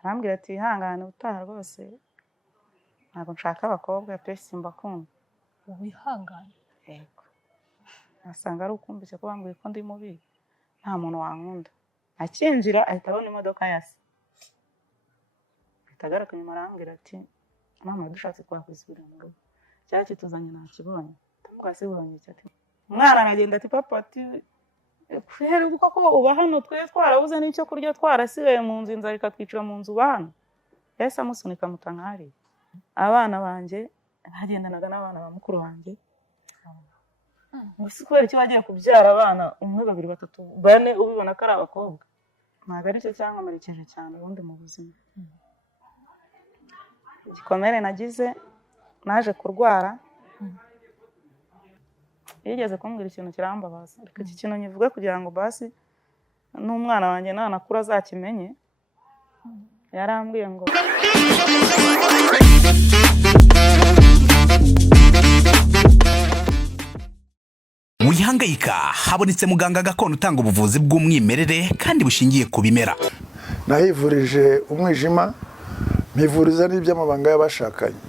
arambwira ati ihangane utaha rwose ntabwo nshaka abakobwa pe simbakunda. Wihangane. Yego. Asanga ari ukumbise ko bambwiye ko ndi mubi nta muntu wankunda. Akinjira ahita abona imodoka ya se. Ahita nyuma arambwira ati mama dushatse twakwisubira mu rugo. Cyari kituzanye nakibonye. Ndamubwira se ubonye iki ati umwana aragenda ati papa ati kwera uko uba hano twe twarabuze n'icyo kurya twarasigaye mu nzu inzara ikatwicira mu nzu bana. Yahise amusunika mutankari. Abana banje bagendanaga n'abana ba mukuru wanjye. Gusa kubera iki bagiye kubyara abana umwe babiri batatu bane ubibona ko ari abakobwa. Ntabwo ari cyo cyangwa amerekeje cyane ubundi mu buzima. Igikomere nagize naje kurwara. Yigeze kumbwira ikintu kirambabaza. Reka iki kintu nyivuge kugira ngo basi n'umwana wanjye nanakura azakimenye. Yarambwiye ngo wihangayika habonetse muganga gakondo utanga ubuvuzi bw'umwimerere kandi bushingiye ku bimera. Nahivurije umwijima mpivuriza n'iby'amabanga y'abashakanye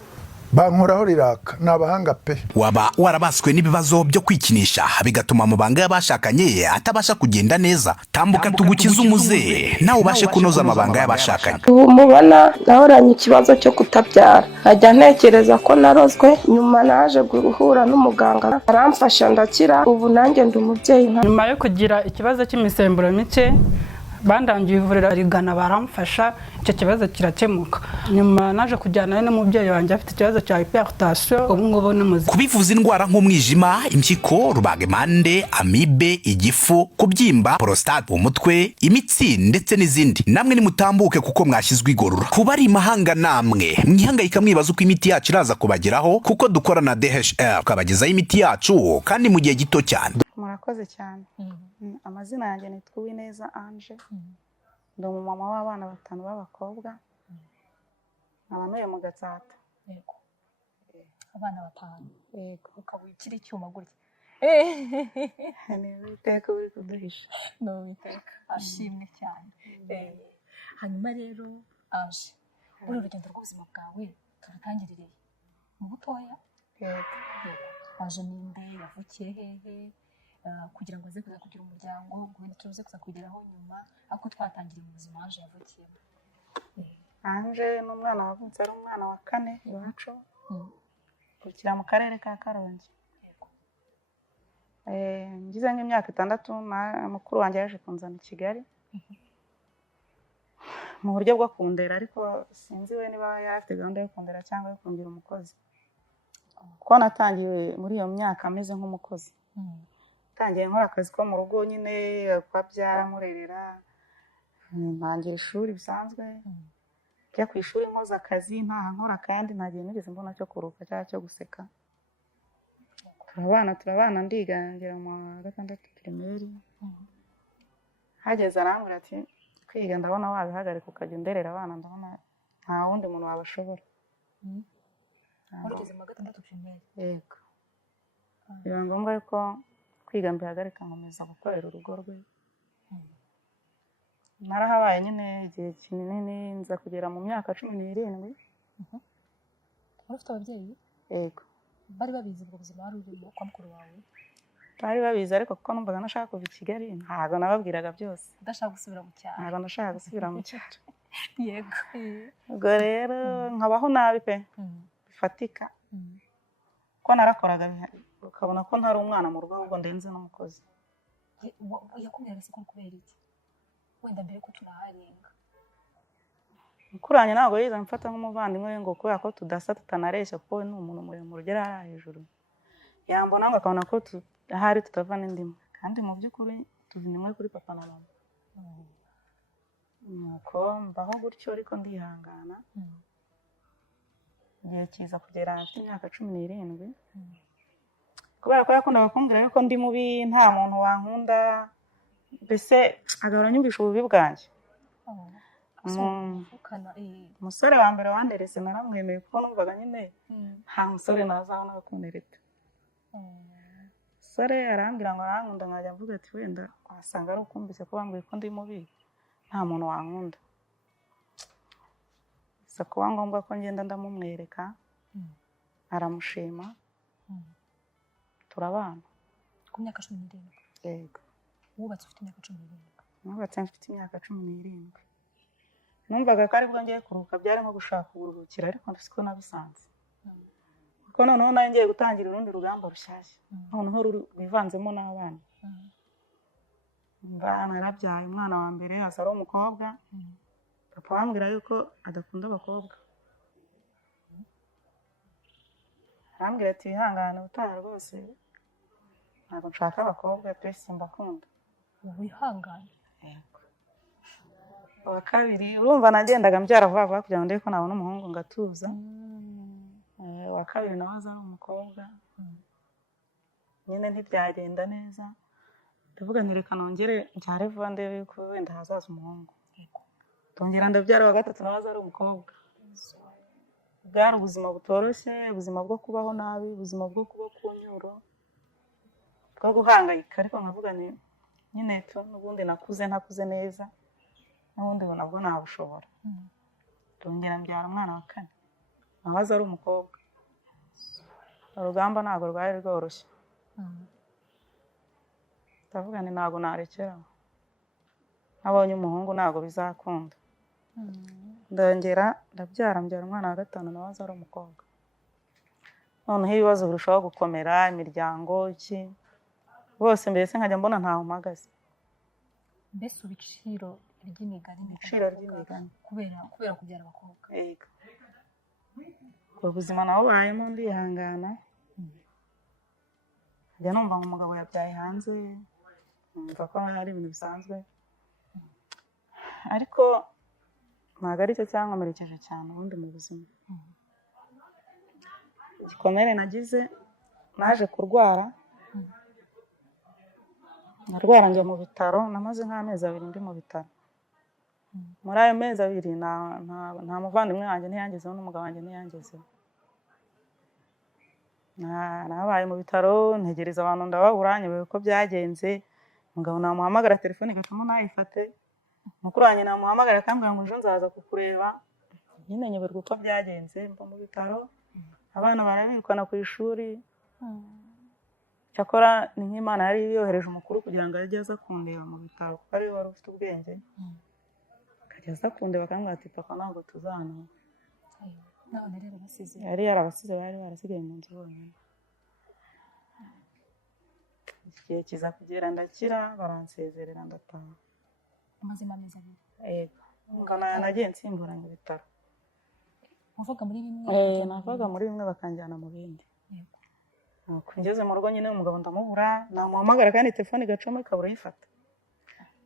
bankoraho riraka nabahanga pe. Waba warabaswe n'ibibazo byo kwikinisha bigatuma amabanga y'abashakanye atabasha kugenda neza? Tambuka tugukize umuze nawe ubashe kunoza amabanga y'abashakanye. Ubu mubona nahoranye ikibazo cyo kutabyara, najya ntekereza ko narozwe, nyuma naje guhura n'umuganga aramfasha ndakira, ubu nanjye ndi umubyeyi. Nyuma yo kugira ikibazo cy'imisemburo mike bandangiye ivuriro rigana baramfasha, icyo kibazo kirakemuka. Nyuma naje kujyana n'umubyeyi wanjye afite ikibazo cya hypertension, ubu ngubu ni muzima. Kubivuza indwara nk'umwijima, impyiko, rubagimpande, amibe, igifu, kubyimba, prostate, umutwe, imitsi ndetse n'izindi, namwe nimutambuke kuko mwashyizwe igorora. Kuba ari imahanga namwe mwihangayika mwibaza uko imiti yacu iraza kubageraho, kuko dukora na DHR tukabagezaho imiti yacu kandi mu gihe gito cyane. Murakoze cyane. Amazina yanjye nitwa Uwineza Ange. Ndi umumama w'abana 5 b'abakobwa. Abanuye mu Gatsata. Yego. Abana 5. Yego. Ukaba ukiri icyuma gutya. Ni Uwiteka uri kuduhisha. No Uwiteka ashimwe cyane. Hanyuma rero Ange, uri urugendo rw'ubuzima bwawe turatangirire mu butoya. Yego. Ange ninde, yavukiye hehe? Kugira ngo aze kuza kugira umuryango ngo tuze kuza kugeraho nyuma ako twatangiriye mu buzima Ange yavukiyemo. Ange n'umwana wavutse ari umwana wa 4 iwacu. Ukira mu karere ka Karongi. Ngize nk'imyaka 6 mukuru wanjye yaje kunzana i Kigali. Mu buryo bwo kundera, ariko sinzi we niba yari afite gahunda yo kundera cyangwa yo kungira umukozi. Kuko natangiye muri iyo myaka ameze nk'umukozi. Tangiye nkora akazi ko mu rugo nyine kwabyara nkurerera, ntangira ishuri bisanzwe, njya ku ishuri nkoza akazi ntaha nkora kandi ntagiye nigeze mbona cyo kuruka cyangwa cyo guseka. Turabana ndiga ngera mu 6 primaire. Hageze arambwira ati kwiga ndabona wabihagarika ukajya underera abana, ndabona nta wundi muntu wabashobora. Wageze mu 6 primaire. Yego. Biba ngombwa yuko kwiga mbihagarika nkomeza gukorera urugo rwe. Narahabaye nyine igihe kinini nza kugera mu myaka 17. Ufite ababyeyi? Yego. Bari babizi ubwo buzima wari urimo kwa mukuru wawe? Bari babizi, ariko kuko numvaga nashaka kuva i Kigali ntago nababwiraga byose. Udashaka gusubira mu cyaro? Ntago nashaka gusubira mu cyaro. Yego. Ubwo rero nkabaho nabi pe bifatika. Ko narakoraga ukabona ko ntari umwana mu rugo ahubwo ndenze n'umukozi. Yakubwira se ko kubera iki? Wenda mbere ko tunaharenga. Mukuranye ntabwo yiza mfata nk'umuvandimwe ngo kubera ko tudasa tutanareshya kuko ni umuntu muremure ugera hejuru. Yambona ngo akabona ko ahari tutavana indimwe, kandi mu by'ukuri tuvinimwe kuri papa na mama. Nuko mbaho gutyo ariko ndihangana. Igihe kiza kugera afite imyaka 17. Kubera ko yakundaga kumbwira yuko ndi mubi, nta muntu wankunda, mbese agahora anyumvisha ububi bwanjye. Umusore wa mbere wanderese naramwemeye kuko numvaga nyine nta musore nazabona akundereta. Umusore arambwira ngo arankunda, nkajya mvuga ati wenda wasanga ari ukumbise ko bambwiye ko ndi mubi nta muntu wankunda. biza kuba ngombwa ko ngenda ndamumwereka aramushima turabana ku myaka 17. yego Wubatse ufite imyaka 17. nubatse mfite imyaka 17 numvaga ko aribwo ngiye kuruhuka byari nko gushaka uburuhukiro ariko siko nabisanze kuko noneho nayo ngiye gutangira urundi rugamba rushyashya noneho rwivanzemo n'abana narabyaye umwana wa mbere asa ari umukobwa papa wambwira yuko adakunda abakobwa arambwira ati wihangane utaha rwose ntabwo nshaka abakobwa pe simbakunda Wihangane. uwa kabiri urumva nagendaga mbyara vuba vuba kugira ngo ndebe ko nabona umuhungu ngatuza uwa kabiri nawe aza ari umukobwa nyine ntibyagenda neza ndavuga ntireka nongere mbyare vuba ndebe ko wenda hazaza umuhungu tongera ndabyara wa gatatu nawe aza ari umukobwa bwari ubuzima butoroshye ubuzima bwo kubaho nabi ubuzima bwo kuba ku nyuro bwo guhangayika ariko nkavuga ni nyine n'ubundi nakuze ntakuze neza n'ubundi nabwo nabushobora tongera mbyara umwana wa kane nawe aza ari umukobwa urugamba ntabwo rwari rworoshye ndavuga ni ntabwo narekeraho nabonye umuhungu ntabwo bizakunda ndongera ndabyara mbyara umwana wa gatanu nawe aza ari umukobwa noneho ibibazo birushaho gukomera imiryango iki bose mbese nkajya mbona ntaho mpagaze Mbese ibiciro ry'imigani kubera kubyara abakobwa yego ubwo buzima nabubayemo ndihangana njya numva ngo umugabo yabyaye hanze numva ko ari ibintu bisanzwe ariko ntabwo ari cyo cyankomerekeje cyane ubundi mu buzima igikomere nagize naje kurwara narwara njya mu bitaro namaze nk'amezi 2 ndi mu bitaro muri ayo mezi 2 nta muvandimwe wanjye ntiyangezeho n'umugabo wanjye ntiyangezeho nabaye mu bitaro ntegereza abantu ndababura nyobewe ko byagenze umugabo namuhamagara telefone igacamo ntayifate mukuru wanjye namuhamagara akambwira ngo ejo nzaza kukureba nyine nyoberwa uko byagenze mba mu bitaro abana barabirukana ku ishuri cyakora ni nk'Imana yari yohereje umukuru kugira ngo ajye aza kundeba mu bitaro kuko ari we wari ufite ubwenge akajya aza kundeba akambwira ati papa ntabwo tuzana none rero basize yari yarabasize bari barasigaye mu nzu bonyine igihe kiza kugera ndakira baransezerera ndataha amazima amezi 2 yego ngana nagiye nsimburanya ibitaro uvuga muri bimwe navaga muri bimwe bakanjyana mu bindi ngeze mu rugo nyine umugabo ndamubura namuhamagara kandi telefone igacamo ikabura yifata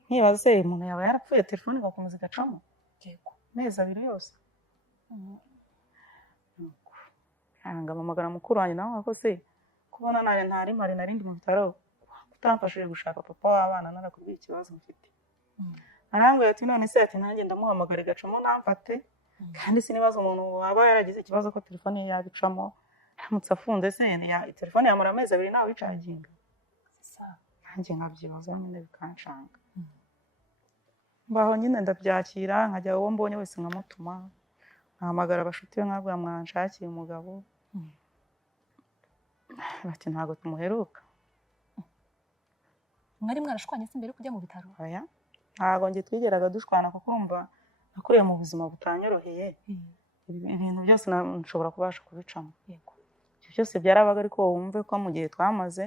nkibaze umuntu yaba yarapfuye telefone igakomeza igacamo yego mezi 2 yose ngahamagara mukuru wanjye nawe ko se kubona ntari ndi mu bitaro utamfashije gushaka papa w'abana narakubwiye ikibazo mfite arambwira ati none se ati nanjye ndamuhamagara igacamo namfate kandi sinibaza umuntu waba yaragize ikibazo ko telefone ye yabicamo aramutse afunze se telefone yamara amezi 2 nawe wicaginga nanjye nkabyibaza nyine bikanshanga mbaho nyine ndabyakira nkajya uwo mbonye wese nkamutuma nkahamagara abashuti be nkabwira mwanshakiye umugabo bati ntabwo tumuheruka mwari mwarashwanye se mbere kujya mu bitaro oya ntabwo nge twigeraga dushwana kuko urumva nakuriye mu buzima butanyoroheye ibintu byose nshobora kubasha kubicamo yego byose byarabaga ariko wumve ko mu gihe twamaze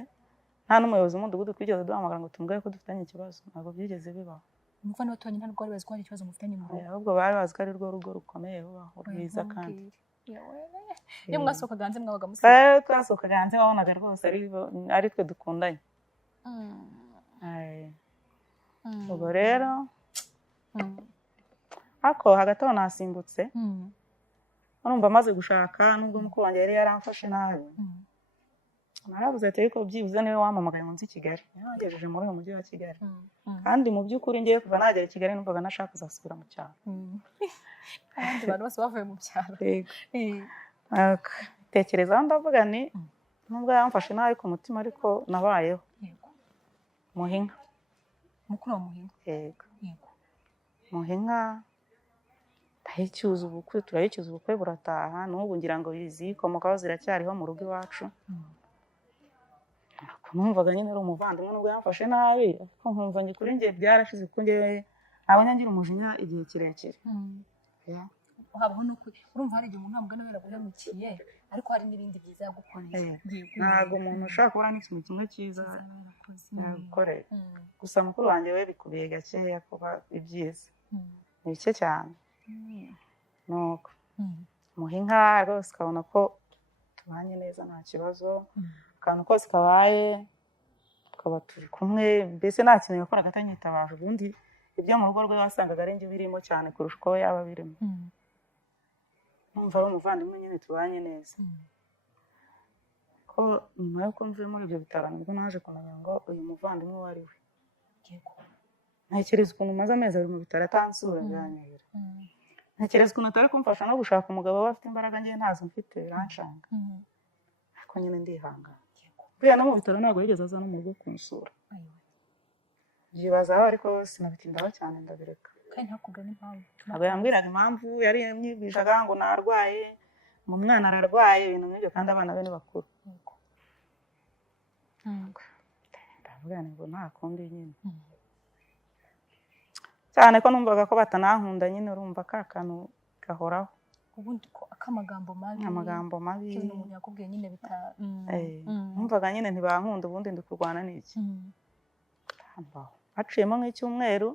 nta n'umuyobozi w'umudugudu twigeze duhamagara ngo tumubwire ko dufitanye ikibazo ntabwo byigeze bibaho umuvandimwe watonye ntabwo bari bazi ko hari ikibazo mufitanye mu rugo ahubwo bari bazi ko ari rwo rugo rukomeye rubaho rwiza kandi iyo mwasohokaga hanze mwabaga musa twasohokaga hanze wabonaga rwose ari twe dukundanye ubwo rero ariko hagati aho nasimbutse urumva amaze gushaka nubwo mukuru wanjye yari yaramfashe nabi narabuze ati ariko byibuze niwe wampamagaye ngo nzi Kigali yagejeje muri uyu mujyi wa Kigali kandi mu by'ukuri ngiye kuva nagera i Kigali numvaga nashaka kuzasubira mu cyaro abandi bantu bose bavuye mu cyaro tekerezaho ndavuga ni nubwo yamfashe nabi ku mutima ariko nabayeho Muhinga mukuru wa Muhinga yego Muhinga turayicyuza ubukwe burataha n'ubu ngira ngo iziyikomokaho ziracyariho mu rugo iwacu. Numvaga nyine ari umuvandimwe nubwo yamfashe nabi ariko nkumva njye kuri njye byarashize kuko njye abanya ngira umujinya igihe kirekire. Habaho no urumva hari igihe umuntu amugana yaraguhemukiye ariko hari n'ibindi byiza yagukoreye. Ntabwo umuntu ushaka kubura n'ikintu kimwe cyiza yagukoreye. Gusa mukuru wanjye we bikubiye gakeya kuba ibyiza ni bike cyane. Nuko muha inka rwose ukabona ko tubanye neza nta kibazo, akantu kose kabaye tukaba turi kumwe, mbese nta kintu yakoraga atanyitabaje. Ubundi ibyo mu rugo rwe wasangaga ari njye birimo cyane kurusha uko we yaba birimo. Numva ari umuvandimwe nyine tubanye neza. Ko nyuma yo kumva muri ibyo bitaro nibwo naje kumenya ngo uyu muvandimwe uwo ari we. Ntekereza ukuntu maze amezi ari mu bitaro atansura byanyobera. Ntekereza ukuntu atari kumfasha no gushaka umugabo we afite imbaraga njye ntazo mfite biranshanga. Ariko nyine ndihangana. Buriya no mu bitaro ntabwo yigeze aza no mu rugo kunsura. Byibazaho ariko sinabitindaho cyane ndabireka. Kandi ntakubwira n'impamvu. Ntabwo yambwiraga impamvu, yari yamwigishaga ngo narwaye, mu mwana ararwaye, ibintu nk'ibyo kandi abana be ni bakuru. Ndavuga ngo nta kundi nyine. Cyane ko numvaga ko batanankunda nyine urumva ka kantu gahoraho. Ubundi ko amagambo mabi. Ibintu umuntu yakubwiye nyine bita. Numvaga nyine ntibankunda ubundi ndi kurwana n'iki. Haciyemo nk'icyumweru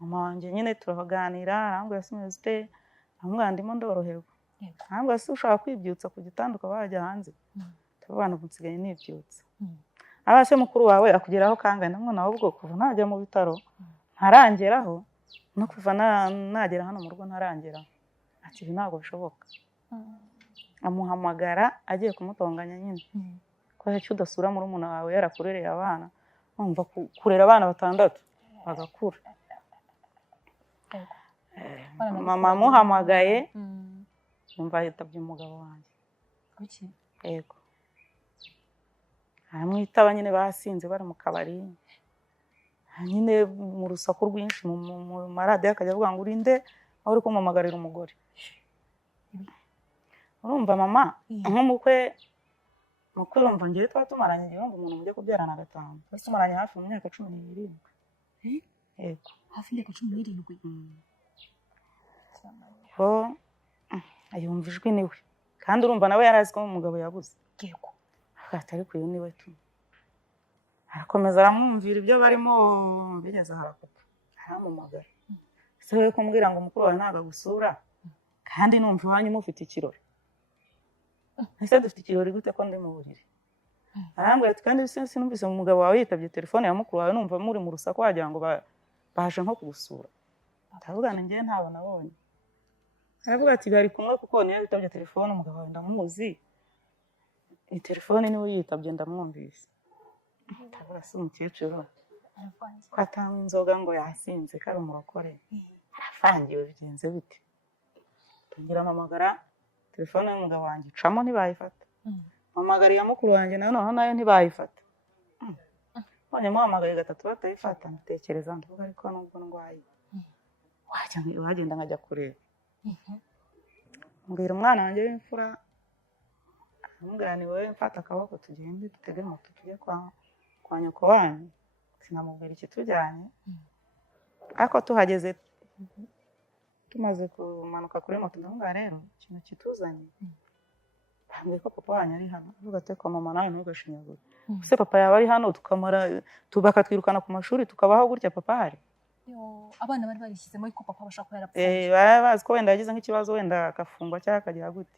mama wanjye nyine turaganira arambwira simeze ute, arambwira ndimo ndoroherwa. Arambwira se ushaka kwibyutsa ku gitanda ukaba wajya hanze. Tubana nsigaye nibyutsa. Abase mukuru wawe akugeraho kangahe namwe nawe ubwo kuva najya mu bitaro ntarangeraho no kuva nagera hano mu rugo ntarangeraho. Ati ibi ntabwo bishoboka. Amuhamagara agiye kumutonganya nyine. Ko icyo udasura muri umuntu wawe yarakurereye abana. Umva kurera abana 6 bagakura. Mama amuhamagaye yumva yitabye umugabo wanjye. Kuki? Yego. Amwitaba nyine basinze bari mu kabari. Nyine mu rusaku rwinshi mu maradiyo akajya avuga ngo urinde aho uri kumamagarira umugore. Urumva mama nk'umukwe urumva ngiye twatumaranye igihe urumva umuntu mujye kubyarana 5. Tumaranye hafi mu myaka 17. Yego. Hafi imyaka 17. Ho ayumva ijwi niwe. Kandi urumva nawe yarazi ko umugabo yabuze. Yego. Atari kuyo niwe tu. Arakomeza aramwumvira ibyo barimo bigeze harakupa. Aramumagara. Se we kumbwira ngo mukuru wawe ntaga gusura kandi numva iwanyu mufite ikirori. Ese dufite ikirori gute ko ndi mu buriri? Arambwira ati kandi sinumvise umugabo wawe yitabye telefone ya mukuru wawe numva muri mu rusaku wagira ngo baje nko kugusura. Ndavugana ngiye ntabwo nabonye. Aravuga ati bari kumwe kuko niyo yitabye telefone umugabo wawe ndamuzi. Telefone niwe yitabye ndamwumvise. Ndavuga se umukecuru ko atanywa inzoga ngo yasinze kari umurokore. Arafangiwe bigenze bite? Tugira amamagara telefone y'umugabo wanjye icamo ntibayifata. Mamagara ya mukuru wanjye nayo ntibayifata. None muhamagaye 3 batayifata ntekereza ndavuga ariko nubwo ndwaye. Wagenda nkajya kureba. Mbwira umwana wanjye w'imfura amubwira ni wowe mfata akaboko tugende dutege moto tujye kwa nyoko wanyu. Sinamubwira iki tujyanye. Ariko tuhageze tumaze kumanuka kuri moto ndamubwira rero ikintu kituzanye. Bambwiye ko papa wanyu ari hano. Avuga ati ko mama nawe ntugashinyagure. Se papa yaba ari hano tukamara bakatwirukana ku mashuri tukabaho gutya papa hari. Abana bari barishyizemo ko papa bashaka ko yarapfuye. Bazi ko wenda yagize nk'ikibazo wenda akafungwa cyangwa akagira gute.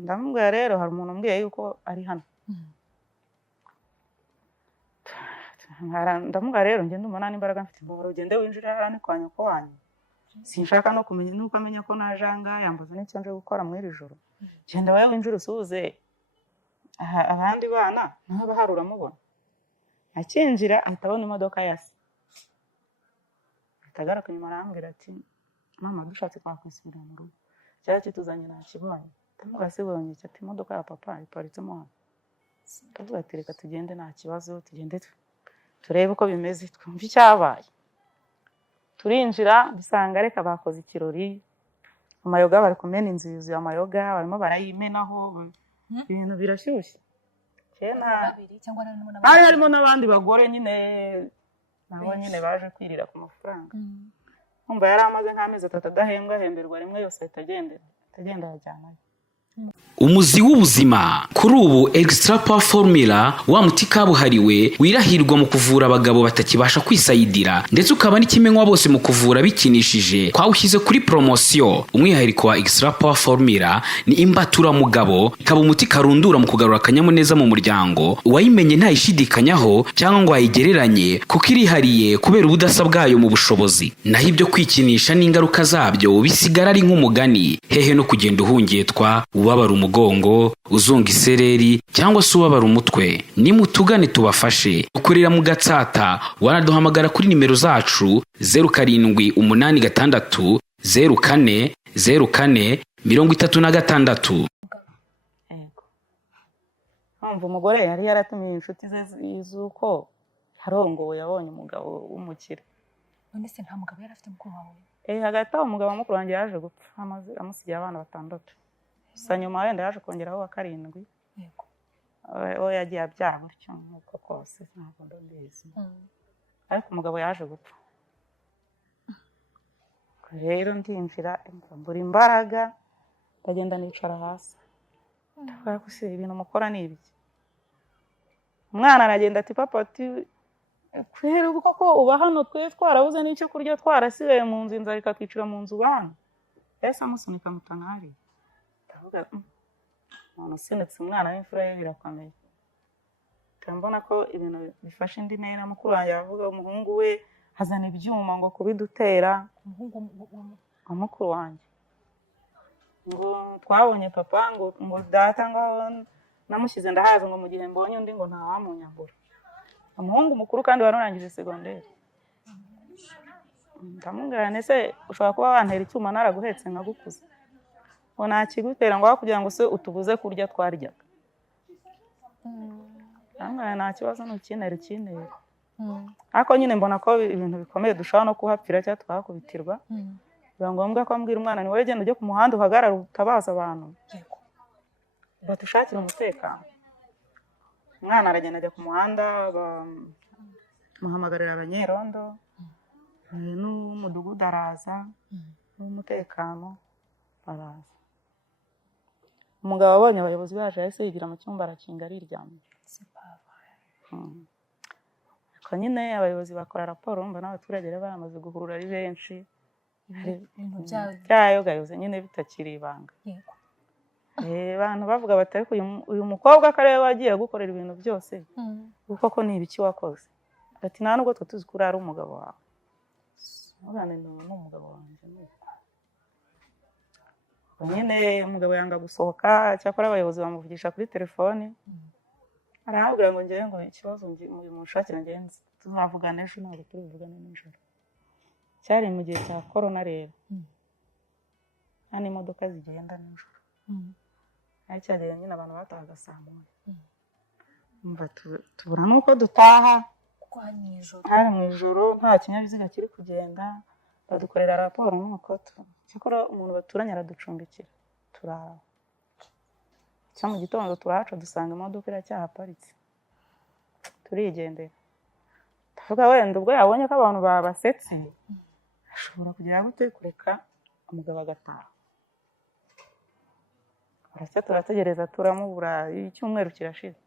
Ndamubwira rero hari umuntu umbwiye yuko ari hano. Ndamubwira rero ngende umwana n'imbaraga mfite ngo ugende winjira hano kwa nyoko wanyu. Sinshaka no kumenya nuko amenya ko najanga yambuze n'icyo nje gukora muri iri joro. Genda wowe winjira usuze abandi bana naho baharura mubona. Akinjira atabona imodoka yase. Atagaruka nyuma arambwira ati mama dushatse kwakwisubira mu rugo. Cyari kituzanye nakibonye. Ndamubwira se bonye ati imodoka ya papa iparitsemo hano. Ndavuga ati reka tugende nta kibazo tugende turebe uko bimeze twumva icyabaye. turinjira dusanga reka bakoze ikirori, amayoga bari kumena inzu yuzuye amayoga, barimo barayimenaho, ibintu birashyushye. babiri cyangwa hari harimo n'abandi bagore nyine nabo nyine baje kwirira ku mafaranga. Umva yari amaze nk'amezi 3 adahembwa, ahemberwa rimwe yose ahita agenda yajyanayo. Umuzi w'ubuzima kuri ubu Extra Power Formula wa muti kabuhariwe wirahirwa mu kuvura abagabo batakibasha kwisayidira ndetse ukaba n'ikimenywa bose mu kuvura bikinishije. Kwawushyize kuri promotion. Umwihariko wa Extra Power Formula ni imbatura mugabo, ikaba umuti karundura mu kugarura akanyamuneza mu muryango. Uwayimenye ntayishidikanyaho cyangwa ngo ayigereranye kuko irihariye kubera ubudasa bwayo mu bushobozi. Naho ibyo kwikinisha n'ingaruka zabyo bisigara ari nk'umugani, hehe no kugenda uhungetwa, ubabara umugongo, uzunga isereri cyangwa se ubabara umutwe. Nimutugane tubafashe. Ukorera mu Gatsata, wanaduhamagara kuri nimero zacu 0786 04 04 36. Umva umugore yari yaratumiye inshuti ze z'uko harongowe yabonye umugabo w'umukire. None se nta mugabo yari afite mukuru wawe? Hagati aho umugabo mukuru wanjye yaje gupfa, amusigiye abana 6. Gusa nyuma wenda yaje kongeraho wa 7. Yego. We yagiye abyara gutyo nk'uko kose ntabwo ndabizi. Ariko umugabo yaje gupfa. Rero ndinjira mbura imbaraga, ndagenda nicara hasi. Ndavuga ko se ibintu mukora ni ibiki. Umwana aragenda ati papa ati kwera ubwo ko uba hano twe twarabuze n'icyo kurya, twarasigaye mu nzu, inzara ikatwicira mu nzu bana. Ese amusunika mutanari. Ndavuga none sinetse umwana w'imfura ye birakomeye. Mbona ko ibintu bifashe indi ntera. Mukuru wanjye avuga umuhungu we hazana ibyuma ngo kubidutera. Mukuru wanjye ngo twabonye papa ngo data ngo namushyize ndahaza ngo mu gihe mbonye undi ngo ntawamunyambura. Umuhungu mukuru kandi warurangije secondaire. Ndamubwira nese ushobora kuba wantera icyuma naraguhetse nkagukuza. Ngo nakigutera ngo kugira ngo se utubuze kurya twaryaga. Ndamubwira nta kibazo n'ukinera ikinera. Ariko nyine mbona ko ibintu bikomeye dushobora no kuhapfira cyangwa twakubitirwa. Biba ngombwa ko ambwira umwana ni wowe genda ujye ku muhanda uhagarara utabaza abantu. Batushakira umutekano. Umwana aragenda ajya ku muhanda, muhamagarira abanyerondo, n'umudugudu araza, n'umutekano baraza. Umugabo abonye abayobozi baje yahise yigira mu cyumba arakinga ariryamye. Ko nyine abayobozi bakora raporo, mba n'abaturage rero bamaze guhurura ari benshi. Ibintu byayo gayoze nyine bitakiri ibanga. Abantu bavuga bati ariko uyu mukobwa akarere wagiye gukorera ibintu byose. Kuko ko ni ibiki wakoze. Ati nta nubwo twe tuzi ko ari umugabo wawe. Urane n'umugabo wanjye. Nyine umugabo yanga gusohoka, cyakora abayobozi bamuvugisha kuri telefone. Arahubwira ngo ngiye ngo ikibazo mu mushakira ngenzi. Tuzavugana ejo ntabwo turivugana nijoro. Cyari mu gihe cya corona rero. Nta n'imodoka zigenda nijoro. Cyagera nyine abantu batahaga saa 1. Umva tubura nuko dutaha kuko hari mu ijoro nta kinyabiziga kiri kugenda. Badukorera raporo nuko cyakora umuntu baturanye araducumbikira. Turara. Cyo mu gitondo turahaca dusanga imodoka iracyahaparitse. Turigendera. Tuvuga wenda ubwo yabonye ko abantu babasetse. Ashobora kugira gute kureka umugabo agataha. Aracya turategereza turamubura, icyumweru kirashize.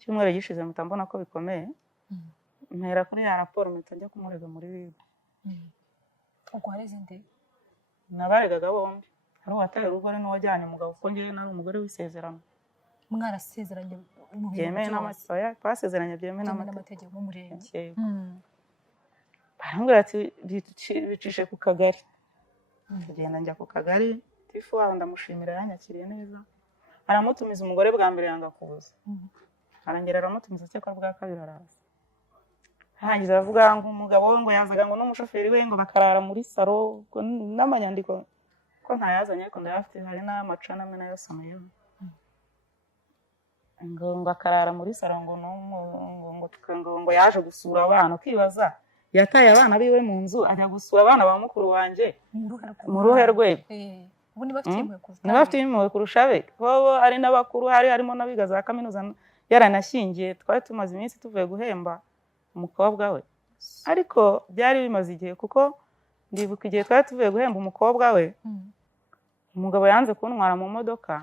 Icyumweru gishize mutambona ko bikomeye. Mpera kuri ya raporo mutajya kumurega muri bibi. Ubwo hari izindi nabaregaga bombi. Hari uwataye urugo n'uwajyanye umugabo kuko ngiye nari umugore w'isezerano. Mwarasezeranye mu bintu n'amasoya, twasezeranye byemeye n'amategeko mu murenge. Barambwira ati bicishe ku kagari. Tugenda njya ku kagari, tifu wawe ndamushimira yanyakiriye neza. Aramutumiza umugore bwa mbere yanga kubuza. Arangera aramutumiza cyakora bwa kabiri araza. Hangize avuga ngo umugabo ngo yazaga ngo n'umushoferi we ngo bakarara muri saro n'amanyandiko ko ntayazanye ariko ndayafite, hari n'amacana amwe nayo someyeho. Ngo akarara muri saro ngo yaje gusura abana, ukibaza yataye abana biwe mu nzu ajya gusura abana ba mukuru wanjye mu ruhe rwego. ubu niba afite impuhwe kurusha niba afite impuhwe kurusha be bo ari n'abakuru harimo n'abiga za kaminuza yaranashyingiye twari tumaze iminsi tuvuye guhemba umukobwa we ariko byari bimaze igihe kuko ndibuka igihe twari tuvuye guhemba umukobwa we umugabo yanze kuntwara mu modoka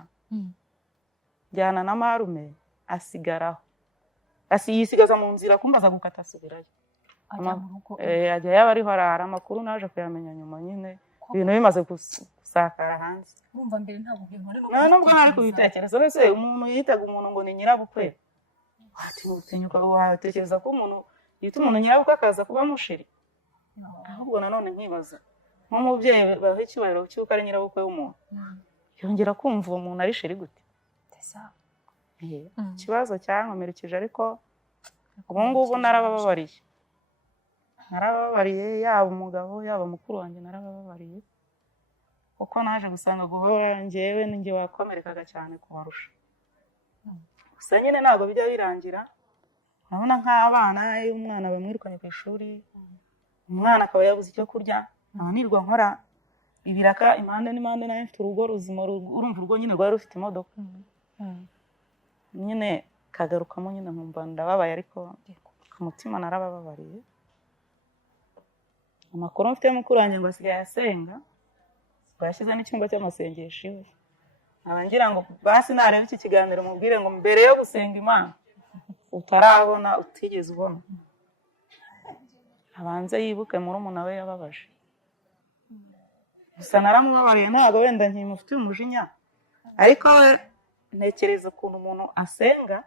njyana na marume asigaraho yisigaza mu nzira kumbaza gukata asubirayo ajya yaba ariho arara amakuru naje kuyamenya nyuma nyine ibintu bimaze gusakara hanze urumva mbere ntabwo byumva nubwo nari kubitekereza ese umuntu yitaga umuntu ngo ni nyirabukwe watekereza ko umuntu yita umuntu nyirabukwe akaza kuba mushiri ahubwo nanone nkibaza nk'umubyeyi baha icyubahiro cy'uko ari nyirabukwe w'umuntu yongera kumva uwo muntu ari shiri gute ikibazo cyankomerekeje ariko ubu ngubu narababariye yaba umugabo yaba mukuru wanjye narababariye kuko naje gusanga guhora njyewe ninjye wakomerekaga cyane kubarusha gusa nyine ntabwo bijya birangira urabona nk'abana iyo umwana bamwirukanye ku ishuri umwana akaba yabuze icyo kurya nirwa nkora ibiraka impande n'impande nayo mfite urugo ruzima urumva urwo nyine rwari rufite imodoka nyine kagarukamo nyine nkumva ndababaye ariko ku mutima narabababariye amakuru mfite mukuru wanjye ngo asigaye asenga bashyize n'icyumba cy'amasengesho iwe ngira ngo basi nareba iki kiganiro mubwire ngo mbere yo gusenga Imana utarabona utigeze ubona abanze yibuke murumuna we yababaje gusa naramubabariye ntabwo wenda nkimufitiye umujinya ariko we ntekereza ukuntu umuntu asenga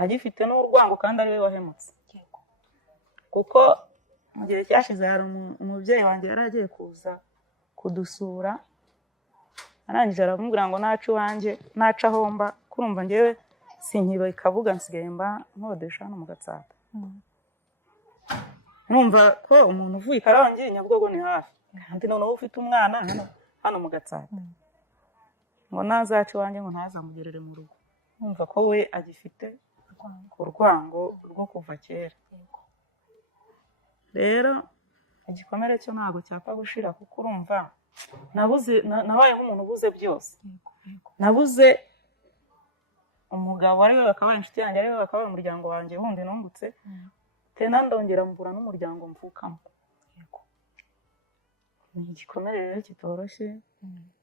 agifite n'urwango kandi ari we wahemutse kuko mu gihe cyashize hari umubyeyi wanjye yari agiye kuza kudusura arangije aramubwira ngo naca iwanjye naca ahomba kurumva ngewe sinkiba ikavuga nsigaye mba nkodesha hano mu Gatsata numva ko umuntu uvuye i Karongi Nyabugogo ni hafi kandi noneho ufite umwana hano mu Gatsata ngo nazaca iwanjye ngo ntazamugerere mu rugo numva ko we agifite urwango rwo kuva kera rero igikomere cyo ntabwo cyapfa gushira kuko urumva nabaye nk'umuntu ubuze byose nabuze umugabo ari we bakabaye inshuti yanjye ari we bakabaye umuryango wanjye wundi nungutse tena ndongera mbura n'umuryango mvukamo ni igikomere rero kitoroshye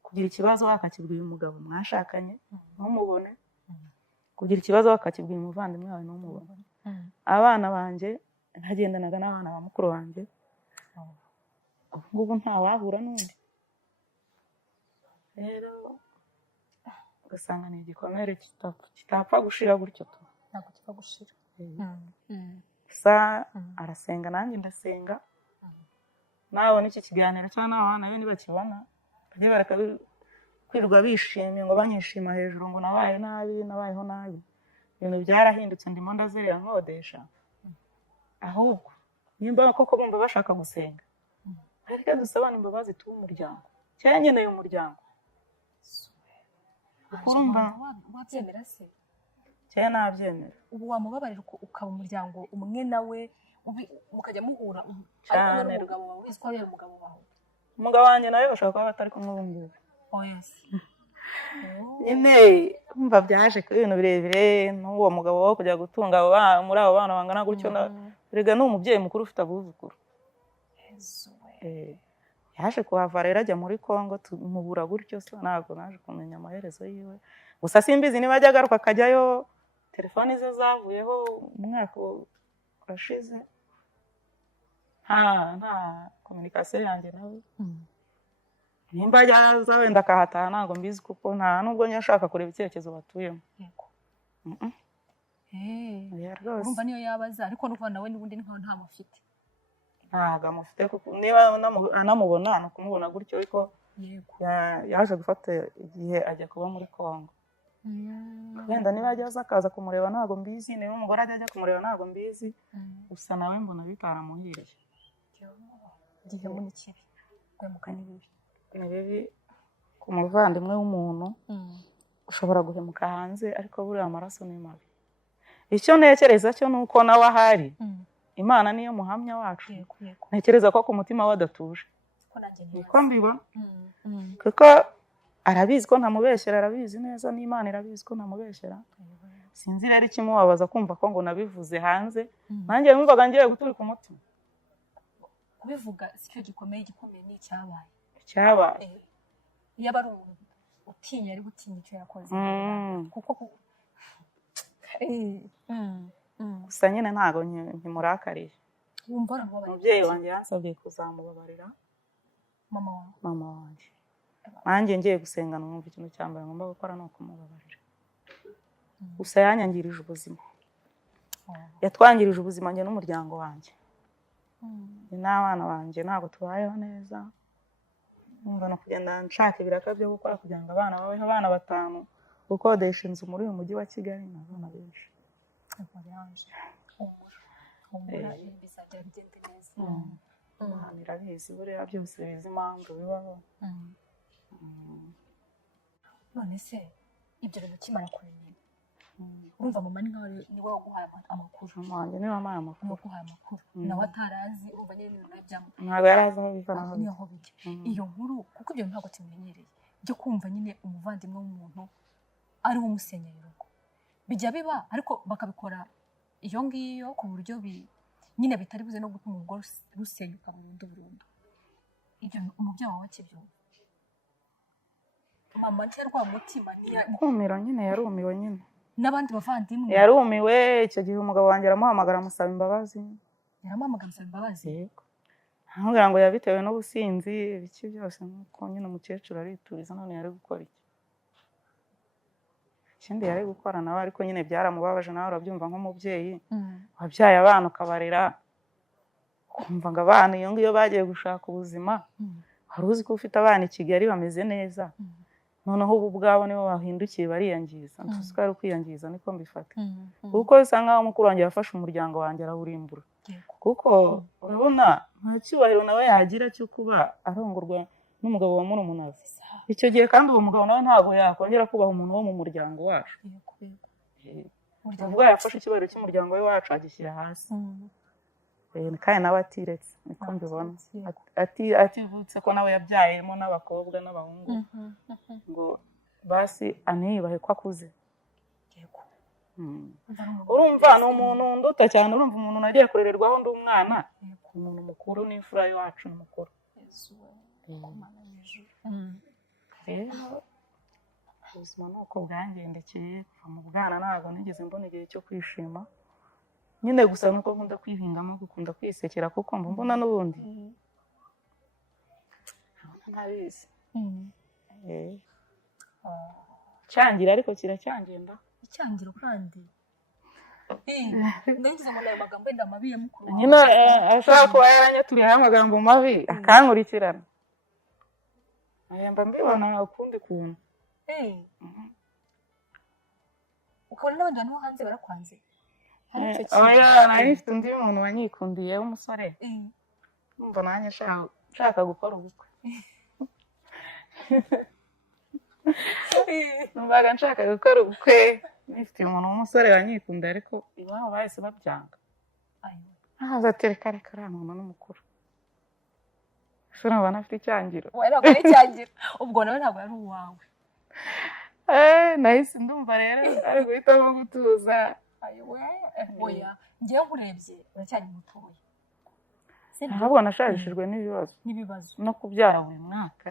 kugira ikibazo wakakibwira umugabo mwashakanye ntumubone kugira ikibazo wakakibwira umuvandimwe wawe ntumubone abana banjye ntagendanaga n'abana ba mukuru wanjye ngubu ntawahura n'undi rero ugasanga ni igikomere kitapfa gushira gutyo ntabwo kipfa gushira gusa arasenga nanjye ndasenga nabona iki kiganiro cyangwa n'abana be ntibakibona bajye kwirirwa bishimye ngo banyishima hejuru ngo nabaye nabi nabayeho nabi ibintu byarahindutse ndimo ndazerera nkodesha ahubwo nimba koko bumva bashaka gusenga ariko dusabana imbabazi tuba umuryango cyangwa nkeneye umuryango urumva wabyemera se cyangwa nabyemera ubu wamubabarira ukaba umuryango umwe nawe mukajya muhura cyane umugabo wawe wizwa ari umugabo wawe umugabo wanjye nawe bashobora kuba batari kumwe ubu ngubu nyine umva byaje ku ibintu birebire n'uwo mugabo wo kujya gutunga muri abo bana bangana gutyo erega ni umubyeyi mukuru ufite abuzukuru yaje kuhava rero ajya muri Congo tumubura gutyo so ntabwo naje kumenya amaherezo yiwe gusa simbizi niba ajya agaruka akajyayo telefoni ze zavuyeho umwaka urashize nta komunikasiyo yanjye nawe nimba ajya wenda akahataha ntabwo mbizi kuko nta nubwo njya nshaka kureba icyerekezo batuyemo urumva niyo yabaza ariko n'ukuvuga nawe n'ubundi nta mufite ntabwo amufite kuko niba anamubona ni ukumubona gutyo ariko yaje gufata igihe ajya kuba muri Congo wenda niba ajya aza akaza kumureba ntabwo mbizi niba umugore ajya kumureba ntabwo mbizi gusa nawe mbona bitaramuhiriye igihemu ni kibi guhemuka ni bibi ni bibi ku muvandimwe w'umuntu ushobora guhemuka hanze ariko buriya amaraso ni mabi icyo ntekereza cyo ni uko nawe ahari Imana niyo muhamya wacu yego yego ntekereza ko ku mutima we adatuje ko nanjye niko mbibona Mm. kuko arabizi ko ntamubeshyera arabizi neza n'Imana irabizi ko ntamubeshyera sinzi rero ikimubabaza kumva ko ngo nabivuze hanze nanjye numvaga ngiye guturika umutima kubivuga sicyo gikomeye ni icyabaye cyabaye iyo aba ari umuntu utinya ari gutinya icyo yakoze kuko gusa nyine ntago nkimurakariye wumva aramubabarira umubyeyi wanjye yansabye kuzamubabarira mama wanjye nanjye ngiye gusenga numva ikintu cya mbere ngomba gukora ni ukumubabarira gusa yanyangirije ubuzima yatwangirije ubuzima njye n'umuryango wanjye n'abana banjye ntabwo tubayeho neza numva no kugenda nshaka ibiraka byo gukora kugira ngo abana babeho abana 5 gukodesha inzu muri uyu mujyi wa Kigali n'abana benshi bizajya bigenda neza irabizi buriya byose bizi impamvu bibaho none se ibyo bintu kimara kubimenya urumva mama ni niwe waguhaye amakuru wanjye niwe wampaye amakuru waguhaye amakuru nawe atarazi urumva nyine ibintu nabyamo ntabwo yari azi aho biva niho bijya iyo nkuru kuko ibyo ntabwo tumenyereye byo kumva nyine umuvandimwe w'umuntu ari we umusenyera urugo bijya biba ariko bakabikora iyo ngiyo ku buryo nyine bitari buze no gutuma urugo rusenyuka burundu ibyo umubyeyi wawe akibyumva mama ntiyarwa mutima kumira nyine yarumiwe nyine n'abandi bavandimwe yarumiwe icyo gihe umugabo wanjye aramuhamagara amusaba imbabazi yego ntamubwira ngo yabitewe n'ubusinzi ibiki byose nuko nyine umukecuru arituriza none yari gukora iki ikindi yari gukora nawe ariko nyine byaramubabaje nawe urabyumva nk'umubyeyi wabyaye abana ukabarera ukumva ngo abana iyo ngiyo bagiye gushaka ubuzima wari uzi ko ufite abana i Kigali bameze neza noneho ubu ubwabo nibo bahindukiye bariyangiza ntuzi ko ari ukwiyangiza niko mbifata kuko bisa nkaho mukuru wanjye yafashe umuryango wanjye arawurimbura kuko urabona nta cyubahiro nawe yagira cyo kuba arongorwa n'umugabo wa murumuna we icyo gihe kandi uwo mugabo nawe ntabwo yakongera kubaha umuntu wo mu muryango wacu ubwo yafashe icyubahiro cy'umuryango we wacu agishyira hasi kandi nawe atiretse niko mbibona ativutse ko nawe yabyayemo n'abakobwa n'abahungu ngo basi aniyubahe ko akuze urumva ni umuntu nduta cyane urumva umuntu nagiye kurererwaho ndi umwana umuntu mukuru n'imfura y'iwacu ni mukuru rero ubuzima ni uko bwangendekeye kuva mu bwana ntabwo nigeze mbona igihe cyo kwishima nyine gusa nuko nkunda kwihingamo gukunda kwisekera kuko mbona n'ubundi ntabizi cyangira ariko kiracyangenda icyangiro kandi ndagize ngo nayo magambo yenda mabi ya mukuru nyine ashobora kuba yaranyaturiyeho amagambo mabi akankurikirana mba mbibona ukundi kuntu ukabona n'abandi bantu bo hanze barakwanze nari mfite undi muntu wanyikundiye w'umusore numva nanjye nshaka gukora ubukwe numvaga nshaka gukora ubukwe nifite umuntu w'umusore wanyikundiye ariko iwabo bahise babyanga ntaza atereka reka ariya muntu n'umukuru ushobora kubona afite icyangiro ntabwo ari icyangiro ubwo nawe ntabwo ari uwawe nahise ndumva rero ari guhitamo gutuza oya ngewe nkurebye uracyari mutoya ntabwo nashajishijwe n'ibibazo no kubyara buri mwaka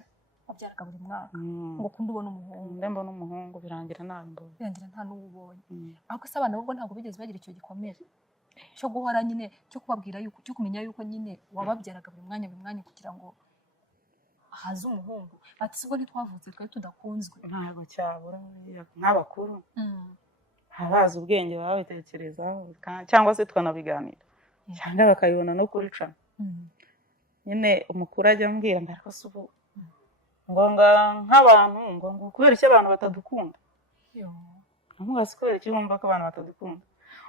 wabyaraga buri mwaka ngo ukunde ubone umuhungu mbona umuhungu birangira nta n'uwo ubonye ariko se abana bo ntabwo bigeze bagira icyo gikomere cyo guhora nyine cyo kubabwira yuko cyo kumenya yuko nyine wababyaraga buri mwanya kugira ngo haze umuhungu ati siko ntitwavutse twari tudakunzwe ntabwo cyabura nk'abakuru abazi ubwenge baba babitekerezaho cyangwa se tukanabiganira cyangwa bakabibona no kuri cana nyine umukuru ajya ambwira ngo ariko se ubu ngo nk'abantu ngo kubera iki abantu batadukunda ntamubaze kubera iki wumva ko abantu batadukunda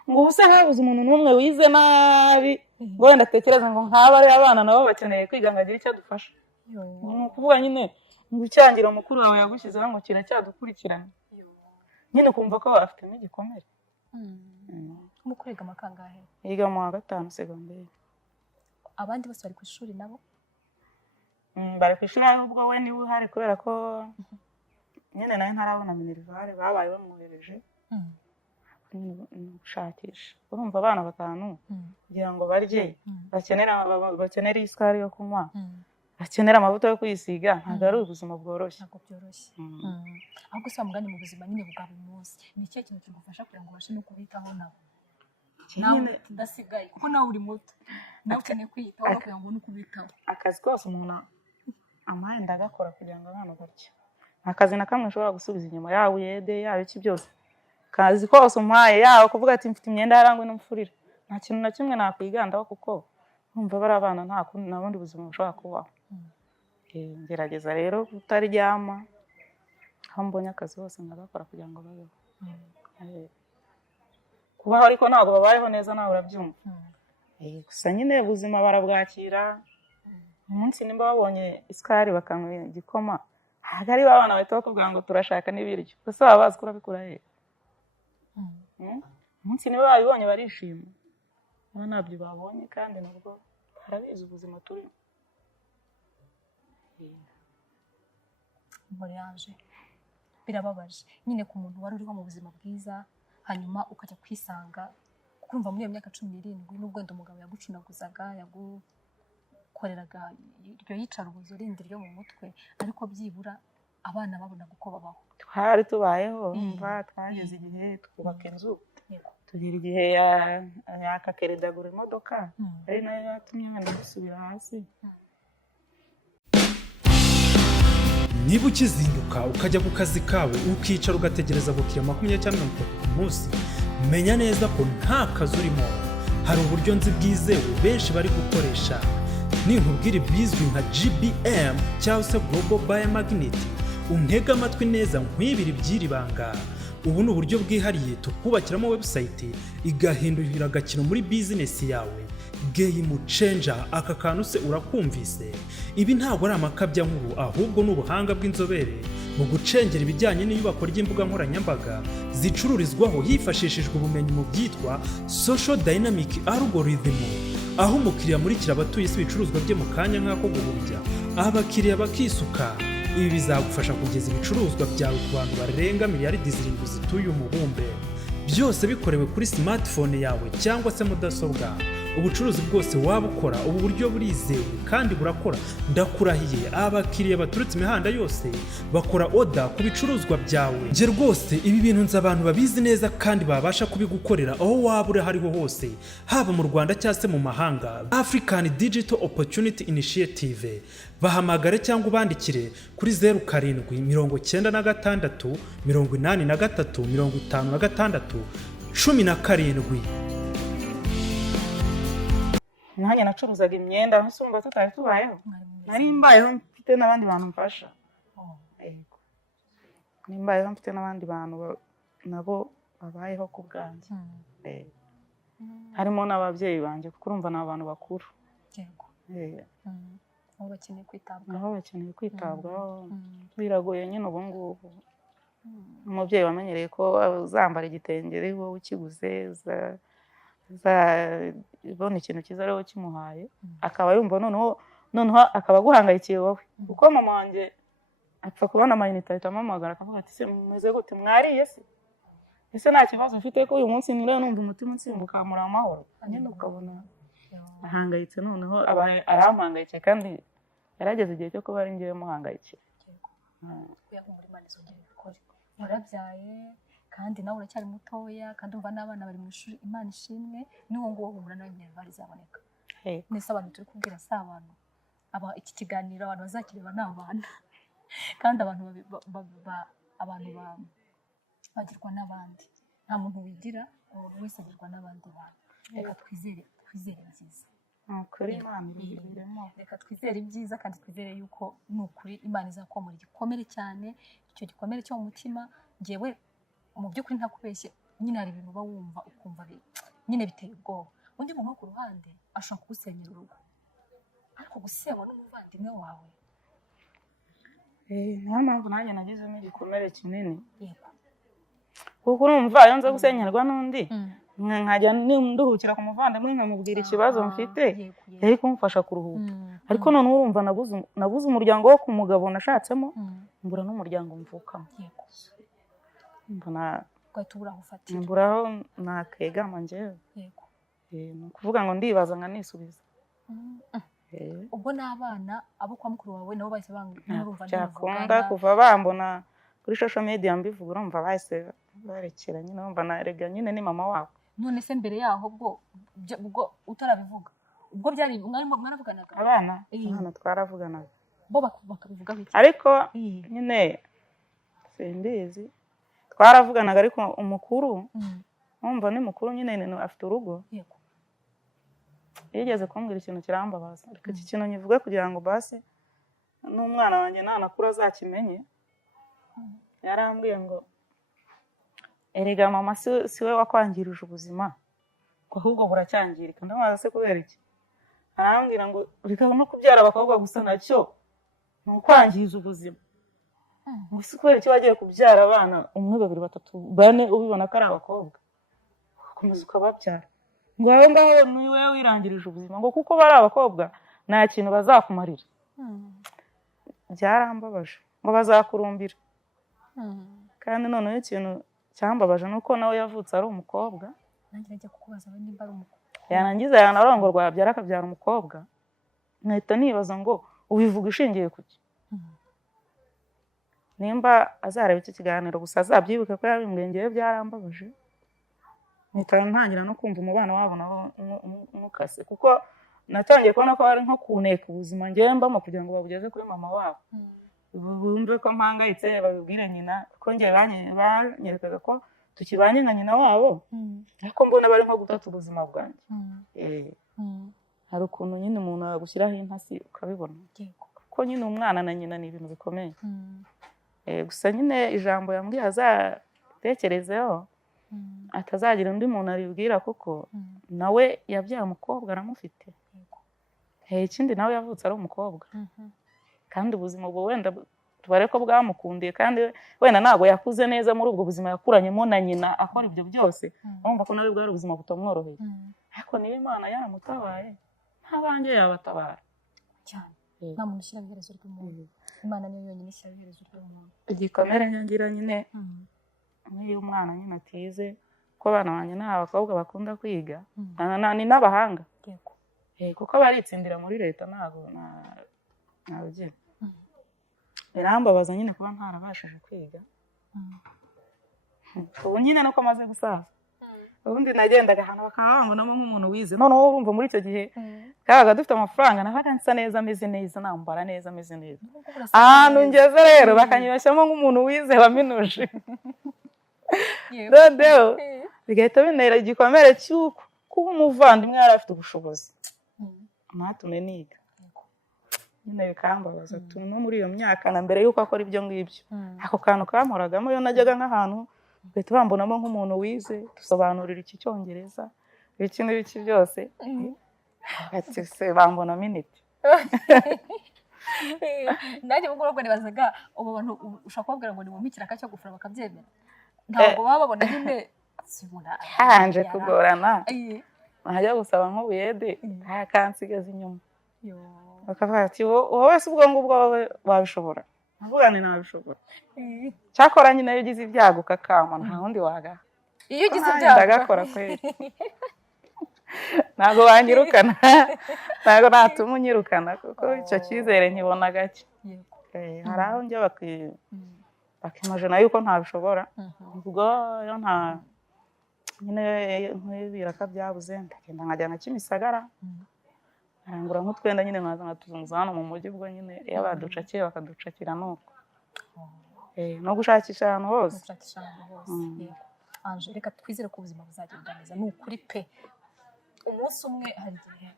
ngo ubu se habuze umuntu n'umwe wize nabi ngo wenda atekereza ngo nk'aba ari abana nabo bakeneye kwiga ngo agire icyo adufasha ni ukuvuga nyine ngo icyangira mukuru wawe yagushyizeho ngo kiracyadukurikirana nyine ukumva ko bafitemo igikomere mukorega amakangahe yiga mu wa gatanu segonderi. abandi bose bari ku ishuri nabo bari ku ishuri ahubwo we niwe uhari kubera ko nyine nawe ntarabona minerivare babaye bamwohereje gushakisha. Urumva abana batanu kugira ngo barye bakenera isukari yo kunywa bakenera amavuta yo kwisiga ntabwo ari ubuzima bworoshye. ntabwo byoroshye ahubwo se mugani mu buzima nyine bwa buri munsi ni ikihe kintu kigufasha kugira ngo ubashe no kubitaho nabo nawe tudasigaye kuko nawe uri muto nawe ukeneye kwiyitaho kugira ngo no kubitaho. Akazi kose umuntu amaye ndagakora kugira ngo abana barye. Akazi na kamwe ushobora gusubiza inyuma yawe uyede yawe iki byose. Kazi kose umpaye yawe kuvuga ati mfite imyenda yarangwe n'umfurira nta kintu na kimwe nakwigandaho kuko umva bari abana nta kundi nabundi buzima bushobora kubaho. Ngerageza rero kutaryama aho mbonye akazi hose ngagakora kugira ngo babeho. Kubaho ariko ntabwo babayeho neza nawe urabyumva. Gusa nyine ubuzima barabwakira. Umunsi nimba babonye isukari bakanywa igikoma ntabwo ari abana bahita bakubwira ngo turashaka n'ibiryo gusa baba bazi ko urabikura he. Umunsi niba babibonye barishima aba ntabyo babonye kandi nubwo barabizi ubuzima turimo. Muriyaje birababaje nyine ku muntu wari uriho mu buzima bwiza hanyuma ukajya kwisanga kumva muri iyo myaka 17 nubwo wenda umugabo yagucunaguzaga yagukoreraga iryo yicarubozo rindi ryo mu mutwe ariko byibura abana babonaga uko babaho. Twari tubayeho umva twageze igihe twubaka inzu tugira igihe yakakeredagura imodoka ari nayo yatumye wenda dusubira hasi. Niba ukizinduka ukajya ku kazi kawe ukicara ugategereza abakiriya 20 cyangwa 30 ku munsi menya neza ko nta kazi urimo. Hari uburyo nzi bwizewe benshi bari gukoresha ninkubwira bizwi nka GBM cyangwa se Global Biomagnet untega amatwi neza nkwibiri byiribanga. Ubu ni uburyo bwihariye tukubakiramo website igahindurira agakino muri business yawe. Game changer aka kantu se urakumvise. Ibi ntabwo ari amakabya nkuru ahubwo n'ubuhanga bw'inzobere mu gucengera ibijyanye n'iyubako ry'imbuga nkoranyambaga zicururizwaho hifashishijwe ubumenyi mu byitwa social dynamic algorithm, aho umukiriya murikira abatuye isi ibicuruzwa bye mu kanya nk'ako guhumbya abakiriya bakisuka. Ibi bizagufasha kugeza ibicuruzwa byawe ku bantu barenga miliyaridi 7 zituye umubumbe, byose bikorewe kuri smartphone yawe cyangwa se mudasobwa. Ubucuruzi bwose waba ukora ubu buryo burizewe kandi burakora. Ndakurahiye abakiriya baturutse imihanda yose bakora order ku bicuruzwa byawe. Je rwose ibi bintu nzi abantu babizi neza kandi babasha kubigukorera aho waba uri hariho hose haba mu Rwanda cyangwa se mu mahanga. African Digital Opportunity Initiative bahamagare cyangwa ubandikire kuri 0796 83 83 57. Nanjye nacuruzaga imyenda nsumba tutari tubayeho nari mbayeho mfite n'abandi bantu mfasha. Nimbayeho mfite n'abandi bantu nabo babayeho ku bwanjye. Harimo n'ababyeyi banjye kuko urumva n'abantu bakuru. Aho bakeneye kwitabwaho biragoye nyine ubu ngubu. Umubyeyi wamenyereye ko uzambara igitenge ari wowe ukiguze ibona ikintu cyiza ariho kimuhaye akaba yumva noneho akaba aguhangayikiye wowe kuko mama wanjye apfa kubona amayinite ahita amamagara akavuga ati se mumeze gute mwariye se ese nta kibazo mfite ko uyu munsi nire numva umutima unsimbuka muri amahoro nyine ukabona ahangayitse noneho arampangayitse kandi yarageze igihe cyo kuba ari ngiye muhangayikiye. Warabyaye kandi nawe uracyari mutoya kandi umva n'abana bari mu ishuri Imana ishimwe niwo ngo humura nawe minervari zaboneka. Nese abantu turi kubwira sa abantu iki kiganiro abantu bazakireba n'abana kandi abantu bagirwa n'abandi nta muntu wigira umuntu wese agirwa n'abandi bantu. Reka twizere byiza kuri Imana irimo. Reka twizere ibyiza kandi twizere yuko n'ukuri Imana izakomora igikomere cyane icyo gikomere cyo mu mutima. Ngewe mu by'ukuri ntakubeshye nyine hari ibintu uba wumva ukumva nyine biteye ubwoba. Undi muntu ku ruhande ashaka kugusenyera urugo ariko gusenywa n'umuvandimwe wawe niyo mpamvu nanjye nagizemo igikomere kinini kuko urumva iyo nza gusenyerwa n'undi nkajya nduhukira ku muvandimwe nkamubwira ikibazo mfite yari kumfasha kuruhuka ariko none urumva nabuze umuryango wo ku mugabo nashatsemo mbura n'umuryango mvukamo mbona mburaho nakegama njyewe ni ukuvuga ngo ndibaza nkanisubiza ubwo n'abana abo kwa mukuru wawe nabo bahise bamwumva byakunda kuva bambona kuri social media mbivuga urumva bahise barekera nyine urumva narega nyine ni mama wabo. None se mbere yaho ubwo utarabivuga ubwo byari mwaravuganaga abana twaravuganaga bo bakabivuga biki ariko nyine simbizi twaravuganaga ariko umukuru umva ni mukuru nyine afite urugo yigeze kumbwira ikintu kirambabaza ariko iki kintu nyivuge kugira ngo basi n'umwana wanjye nanakura azakimenye yarambwiye ngo erega mama si we wakwangirije ubuzima ahubwo buracyangirika ndamubaza se kubera iki arambwira ngo bikaba no kubyara abakobwa gusa nacyo ni ukwangiza ubuzima ngo si kubera iki wagiye kubyara abana 1 2 3 4 ubibona ko ari abakobwa ukomeza ukababyara ngo wowe ngaho ni wowe wirangirije ubuzima ngo kuko bari abakobwa nta kintu bazakumarira byarambabaje ngo bazakurumbira kandi noneho ikintu cyambabaje nuko nawe yavutse ari umukobwa nanjye najya kukubaza nimba ari umukobwa yarangiza yanarongorwa yabyara akabyara umukobwa nkahita nibaza ngo ubivuga ishingiye kuki nimba azareba iki kiganiro gusa azabyibuke ko yabimbwengeye byarambabaje mpita ntangira no kumva umubano wabo nabo nukase kuko natangiye kubona ko ari nko kuneka ubuzima ngewe mbamo kugira ngo babugeze kuri mama wabo bumve ko mpangayitse babibwire nyina ko ngewe banyerekaga ko tukibanye nka nyina wabo ariko mbona bari nko gutata ubuzima bwanjye hari ukuntu nyine umuntu agushyiraho intasi ukabibona ko nyine umwana na nyina ni ibintu bikomeye gusa nyine ijambo yambwiye azatekerezeho atazagira undi muntu aribwira kuko nawe yabyaye umukobwa aramufite ikindi nawe yavutse ari umukobwa kandi ubuzima bwo wenda tubare ko bwamukundiye kandi wenda ntabwo yakuze neza muri ubwo buzima yakuranyemo na nyina akora ibyo byose urumva ko nawe bwari ubuzima butamworoheye ariko niba Imana yaramutabaye ntabanjye yabatabara cyane nta muntu ushyira iherezo ry'umuntu Imana niyo yonyine ishyira iherezo ry'umuntu igikomere ngira nyine nk'iyo umwana nyine atize ko abana banjye ni abakobwa bakunda kwiga ni n'abahanga kuko baritsindira muri leta ntabwo ntabugira birambabaza nyine kuba ntarabashije kwiga ubu nyine nuko maze gusaza ubundi nagendaga ahantu bakaba bambonamo nk'umuntu wize noneho urumva muri icyo gihe kabaga dufite amafaranga nabaga nsa neza ameze neza nambara neza ameze neza ahantu ngeze rero bakanyibashyamo nk'umuntu wize waminuje noneho bigahita bintera igikomere cy'uko kuba umuvandimwe yari afite ubushobozi ntatume niga nyine bikambabaza no muri iyo myaka na mbere y'uko akora ibyo ngibyo ako kantu kamporagamo iyo najyaga nk'ahantu bahita bambonamo nk'umuntu wize dusobanurira iki cyongereza ibiki n'ibiki byose ati se bambonamo inite nanjye ubwo nibazaga ubu bantu ushaka kubabwira ngo ni mu mikiraka cyo gufura bakabyemera ntabwo baba babona nyine hanje kugorana najya gusaba nk'ubuyede ntakansigaza inyuma bakavuga ati wowe se ubwo ngubwo wowe wabishobora nkavuga ni nabishobora cyakora nyine iyo ugize ibyago ukakama nta wundi wagaha iyo ugize ibyago ndagakora kweli ntabwo wanyirukana ntabwo natuma unyirukana kuko icyo cyizere nkibona gake hari aho njya bakimajina yuko ntabishobora ubwo iyo nta nyine nk'ibiraka byabuze ndagenda nkajya nka Kimisagara arangura nk'utwenda nyine nkaza nkatuzunguza hano mu mujyi ubwo nyine iyo baducakiye bakaducakira nuko no gushakisha ahantu hose Anje reka twizere ko ubuzima buzagenda neza ni ukuri pe umunsi umwe hari igihe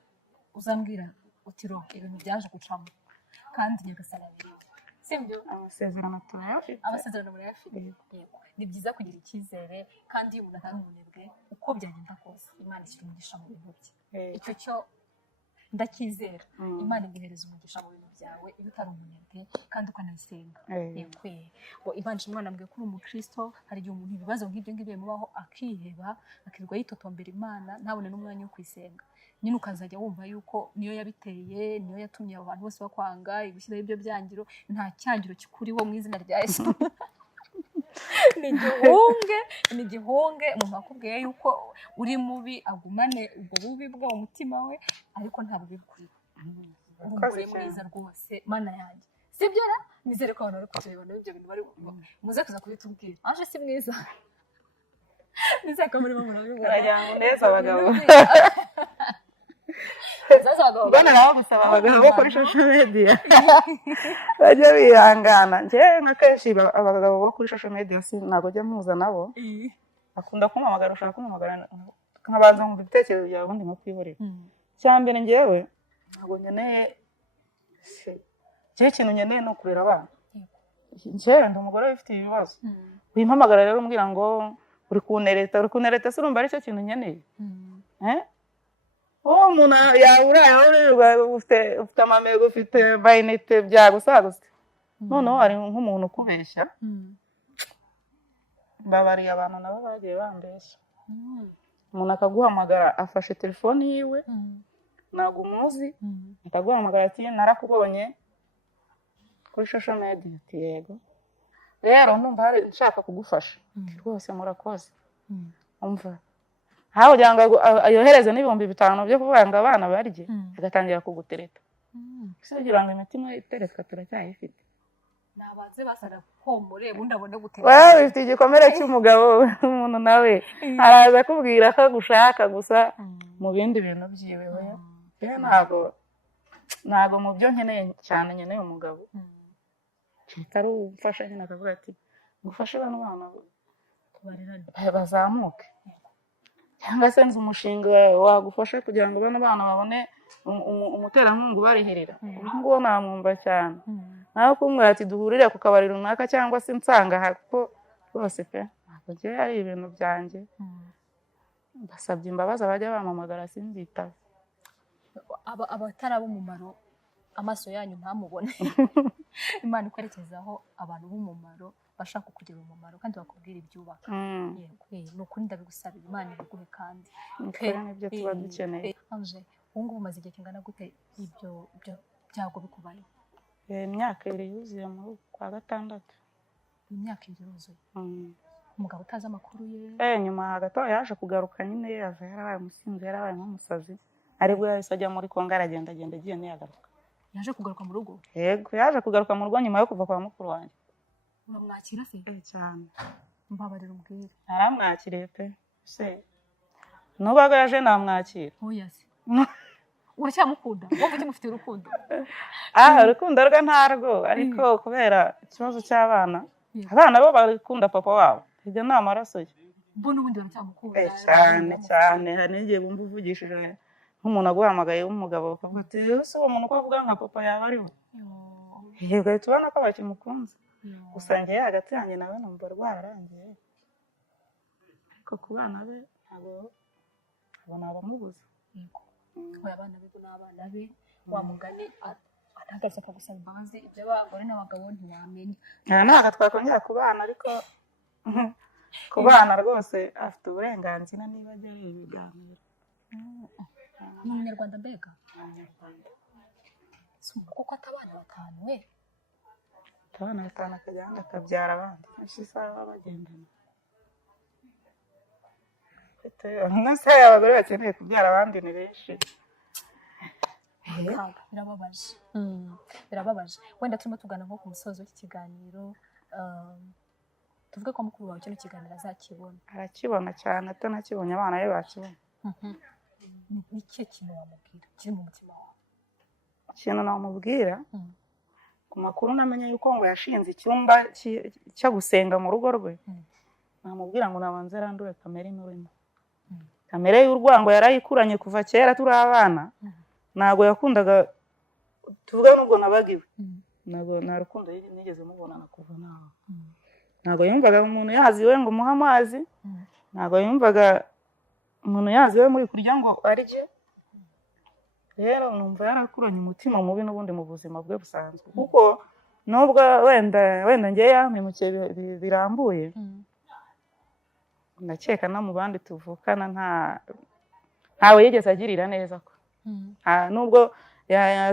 uzambwira uti ro ibintu byaje gucamo kandi nyagasana sibyo amasezerano turayafite ni byiza kugira icyizere kandi iyo umuntu atari umunebwe uko byagenda kose Imana ishyira umugisha mu bintu bye icyo cyo ndakizera Imana iguhereza umugisha mu bintu byawe iyo utari umunebwe kandi ukanayisenga ngo ibanje umwana ambwiye ko uri umukristo hari igihe umuntu ibibazo nk'ibyo ngibyo bimubaho akiheba akirirwa yitotombera Imana ntabone n'umwanya wo kwisenga nyine ukazajya wumva yuko niyo yabiteye niyo yatumye abo bantu bose bakwanga igushyiraho ibyo byangiro nta cyangiro kikuriho mu izina rya Yesu ni igihunge umuntu akubwiye yuko uri mubi agumane ubwo bubi bwo mu mutima we ariko ntabwo bikuriho uri mwiza rwose Mana yanjye sibyo ra nizere ko abantu bari kureba ibyo bintu bari muze kuza kubitubwira aje si mwiza nizere ko muri bamurabibona barajyana neza abagabo bana naho gusaba abagabo bo kuri social media bajya bihangana njyewe nka kenshi abagabo bo kuri social media ntabwo njya muza nabo akunda kumpamagara ushaka kumpamagara nkabanza nkumva ibitekerezo byawe ubundi nkakwihorera cya mbere njyewe ntabwo nkeneye ikintu nkeneye ni ukurera abana njyewe ndi umugore wifitiye ibibazo wimpamagara rero umbwira ngo uri kunereta se urumva aricyo kintu nkeneye umuntu yawe ufite amamego ufite bayinite byagusaguse noneho hari nk'umuntu ukubeshya babariye abantu nabo bagiye bambeshya umuntu akaguhamagara afashe telefoni yiwe ntabwo umuzi akaguhamagara ati narakubonye kuri social media ati yego rero numva hari nshaka kugufasha rwose murakoze umva haho kugira ngo ayohereze n'ibihumbi 5 byo kuvuga ngo abana barye agatangira kugutereta kugira ngo imitima itereka turacyayifite nabanze basara komore bundi abone gutereta wewe ufite igikomere cy'umugabo umuntu nawe araza kubwira ko gushaka gusa mu bindi bintu byiwe we ntago mu byo nkeneye cyane nkeneye umugabo kitari umfasha nyine akavuga ati ngufashe bano bana bazamuke cyangwa se nzi umushinga wagufasha kugira ngo bano bana babone umuterankunga ubarihirira ngo namwumva cyane nawe kumwe ati duhurire ku kabari runaka cyangwa se nsanga kuko rwose pe ntabwo ngiye ari ibintu byanjye basabye imbabazi abajya bamamagara sinzitabe abataraba umumaro amaso yanyu ntamubone Imana ikwerekezaho abantu b'umumaro bashaka kugira umumaro kandi bakubwira ibyubaka ni ukuri ndabigusabira Imana iguhe kandi nibyo tuba dukeneye ubu ngubu umaze igihe kingana gute ibyo byago bikubayeho imyaka 2 yuzuye mu kwa 6 imyaka 2 yuzuye umugabo utazi amakuru ye nyuma gato yaje kugaruka nyine yaza yarabaye umusinzi yarabaye nk'umusazi aribwo yahise ajya muri Kongo aragenda agiye ntiyagaruka yaje kugaruka mu rugo yego yaje kugaruka mu rugo nyuma yo kuva kwa mukuru wanjye uramwakira se cyane mbabarira umbwire aramwakiriye pe se nubaga yaje namwakira oya se uracyamukunda wowe ujye mufite urukundo urukundo rwe ntarwo ariko kubera ikibazo cy'abana abana bo bakunda papa wabo ibyo ni amaraso ye bo n'ubundi baracyamukunda cyane hari n'igihe bumva uvugishije nk'umuntu aguhamagaye w'umugabo bakavuga ati ese uwo muntu uko avuga nka papa yaba ari we yego tubona ko bakimukunze gusa njye hagati yanjye nawe numva rwararangiye ariko ku bana be ntabwo nabamubuza abana be n'abana be wa mugani atagaze akagusaba imbabazi ibyo abagore n'abagabo ntibamenya ntabwo twakongera kubana ariko kubana rwose afite uburenganzira niba ajya ari ibiganiro ni umunyarwanda mbega si kuko atabana 5 we abana 5 akajyana akabyara abandi isaha bagendana nase abagore bakeneye kubyara abandi ni benshi birababaje wenda turimo tugana nko ku musozo w'iki kiganiro tuvuge ko mukuru wawe kino kiganiro arakibona cyane atanakibonye abana be bakibona ni cyo kintu wamubwira kiri mu mutima wawe ikintu namubwira ku makuru namenye yuko ngo yashinze icyumba cyo gusenga mu rugo rwe namubwira ngo nabanze randure kamere imurimo kamere y'urwango yarayikuranye kuva kera turi abana ntago yakundaga tuvuga nubwo nabagiwe ntago nta rukundo nigeze mubonana kuva naho ntago yumvaga umuntu yaziwe ngo muha amazi ntago yumvaga umuntu yaziwe muri kurya ngo arye rero numva yarakuranye umutima mubi n'ubundi mu buzima bwe busanzwe kuko nubwo wenda ngewe yampemukiye birambuye ndakeka no mu bandi tuvukana ntawe yigeze agirira neza ko nubwo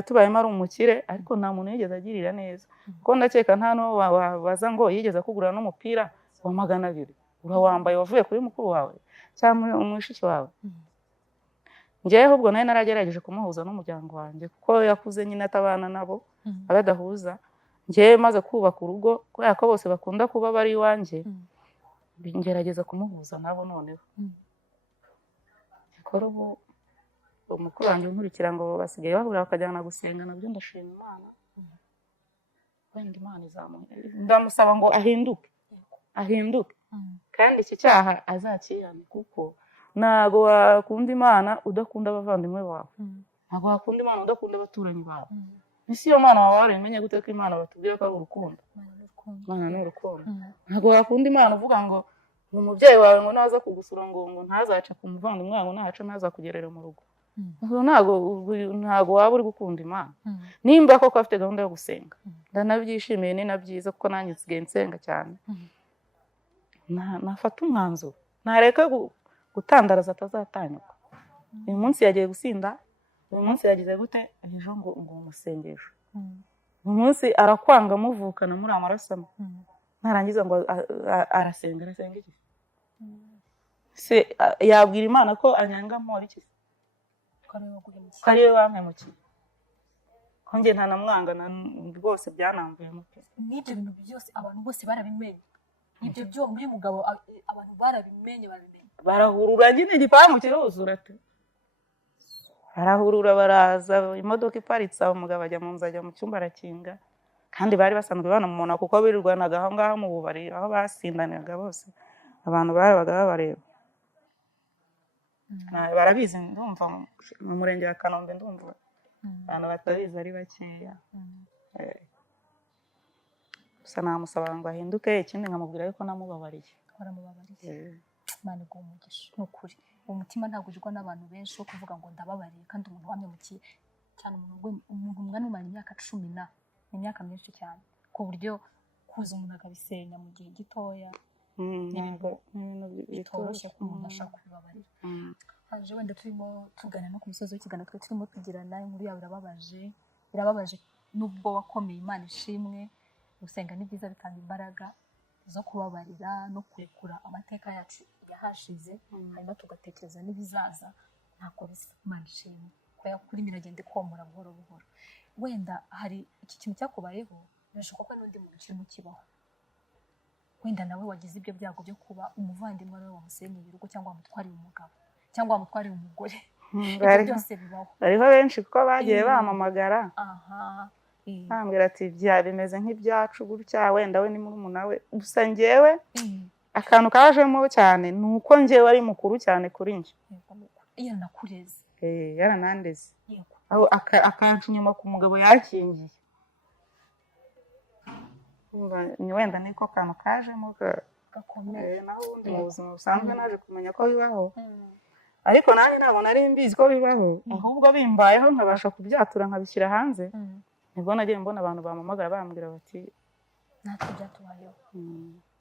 tubayemo ari umukire ariko nta muntu yigeze agirira neza kuko ndakeka nta n'uwo wabaza ngo yigeze akugurira n'umupira wa 200 urawambaye wavuye kuri mukuru wawe cyangwa umushiki wawe. Njyewe ahubwo nawe naragerageje kumuhuza n'umuryango wanjye kuko yakuze nyine atabana nabo abadahuza. Njyewe maze kubaka urugo kubera ko bose bakunda kuba bari iwanjye ngerageza kumuhuza nabo noneho. Kora ubu umukuru wanjye nkurikira ngo basigaye bahura bakajyana gusenga nabyo ndashima Imana. Wenda Imana ndamusaba ngo ahinduke kandi iki cyaha azakihana kuko ntago wakunda Imana udakunda abavandimwe bawe, ntago wakunda Imana udakunda abaturanyi bawe. Isi yo Mana wawe waremenya gute ko Imana batubwira ko ari urukundo? Imana ni urukundo. Ntago wakunda Imana uvuga ngo umubyeyi wawe ngo naza kugusura ngo ntazaca ku muvandimwe wawe naca nazakugerera mu rugo. Ntago waba uri gukunda Imana. Nimba koko afite gahunda yo gusenga ndanabyishimiye ni nabyiza kuko nanjye nsigaye nsenga cyane. Nafata umwanzuro ntareka gutandaraza atazatanyuka. Uyu munsi yagiye gusinda, uyu munsi yagize gute ejo ngo umusengesho. Uyu munsi arakwanga muvukana muri amaraso narangiza ngo arasenga iki se yabwira Imana ko anyanga mpora iki kariwe wampemukiye ko njye nta namwanga rwose byanamvuye mutwe. N'ibyo bintu byose abantu bose barabimenye, ibyo byo muri mugabo abantu barabimenye barahurura nyine igipangu kiruzura ati barahurura baraza imodoka iparitse umugabo ajya mu nzu ajya mu cyumba arakinga kandi bari basanzwe banamubona kuko birirwanaga aho ngaho mu bubari aho basindaniraga bose abantu babaga babareba. Barabizi ndumva mu murenge wa Kanombe ndumva abantu batabizi ari bakeya. Gusa namusaba ngo ahinduke ikindi nkamubwira yuko namubabariye. Imana iguha umugisha n'ukuri umutima ntabwo ujywa n'abantu benshi wo kuvuga ngo ndababariye kandi umuntu wampemukiye cyane umuntu umwana umara imyaka 10 ni imyaka myinshi cyane ku buryo kuza umuntu akabisenya mu gihe gitoya n'ibintu bitoroshye ku muntu ashaka kubibabarira. Haje wenda turimo tugana no ku musozi w'ikiganiro twe turimo tugirana inkuru yawe irababaje nubwo wakomeye Imana ishimwe. Gusenga ni byiza bitanga imbaraga zo kubabarira no kurekura amateka yacu yahashize hanyuma tugatekereza n'ibizaza ntako bisa. Imana ishimwe ko yakuri miragende komora buhoro buhoro. Wenda hari iki kintu cyakubayeho birashoboka ko n'undi muntu kirimo kibaho, wenda nawe wagize ibyo byago byo kuba umuvandimwe wawe wamusenyeye urugo cyangwa wamutwariye umugabo cyangwa wamutwariye umugore. Ibyo byose bibaho. Hariho benshi kuko bagiye bamamagara bambwira ati bimeze nk'ibyacu gutya wenda we ni murumuna we. Gusa njyewe akantu kajemo cyane ni uko njyewe ari mukuru cyane kuri njye. Yaranakureze. Yaranandeze. Aho akantu nyuma ku mugabo yakingiye. Wenda niko kantu kajemo gakomeye. Naho ubundi mu buzima busanzwe naje kumenya ko bibaho. Ariko nanjye ntabwo nari mbizi ko bibaho, ahubwo bimbayeho nkabasha kubyatura nkabishyira hanze. Nibwo nagiye mbona abantu bamamagara bambwira bati natwe byatubayeho.